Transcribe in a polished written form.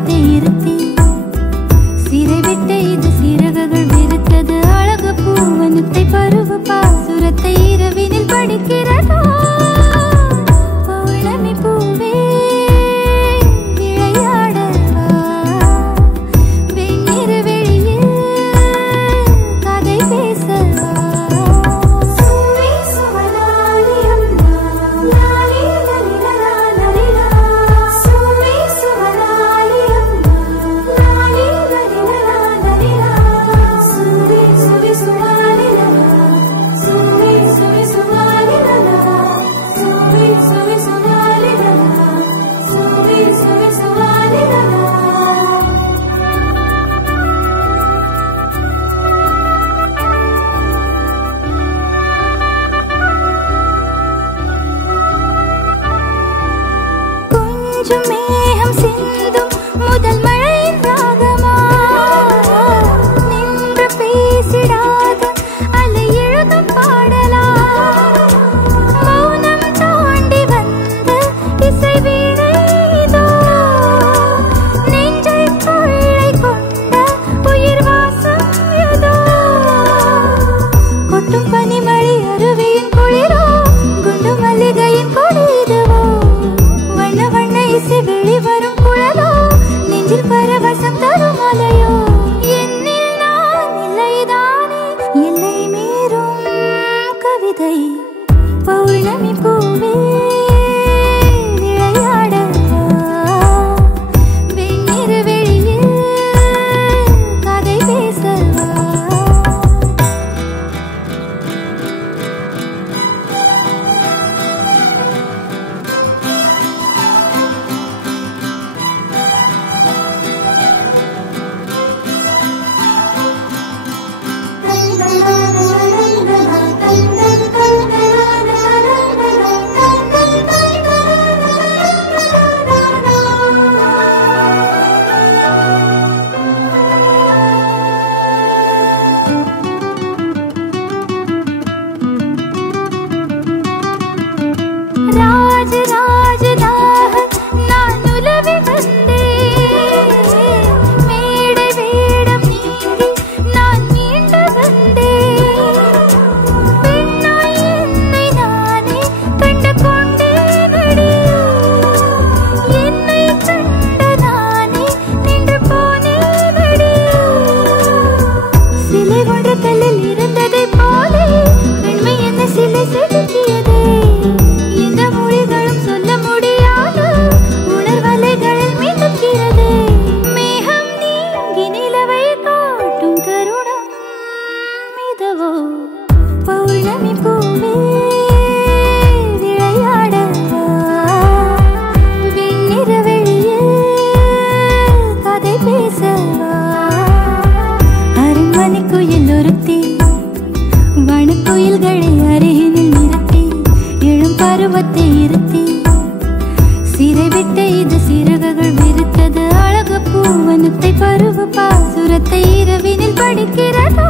பருவத்தை இருத்தி சிறைவிட்ட இது சிறகுகள் விருத்தது அழகு பூவனத்தை பருவ பாசுரத்தை இரவினில் படிக்கிறதோ பௌர்ணமி பூவே விளையாடவா வெண்ணிற வெளியில் கதை பேசவா மேகம் சிந்தும் முதல் மழையின் ராகமா நின்று பேசிடாத அலை எழுதும் பாடலா மௌனம் தாண்டி வந்த இசை வீணைதோ நெஞ்சை கொள்ளை கொண்ட உயிர் வாசம் ஏதோ கொட்டும் பனிமழை அருவியின் குளிரோ குண்டு மல்லிகையின் கொடிதுவோ வெளிவரும் குழலோ நெஞ்சில் பரவசம் தரும் அலையோ என்னில் நான் இல்லைதானே எல்லை மீறும் கவிதை பௌர்ணமி பூவே விளையாடவா வெண்ணிற வெளியில் கதை பேசவா பௌர்ணமி பூவே விளையாடவா வெண்ணிற வெளியில் கதை பேசவா அரண்மனை குயில் ஒருத்தி வனக்குயில்களை அருகினில் நிறுத்தி எழும் பருவத்தை இருத்தி சிறைவிட்ட இது சிறகுகள் விருத்தது அழகு பூவனத்தை பருவ பாசுரத்தை இரவினில் படிக்கிறதோ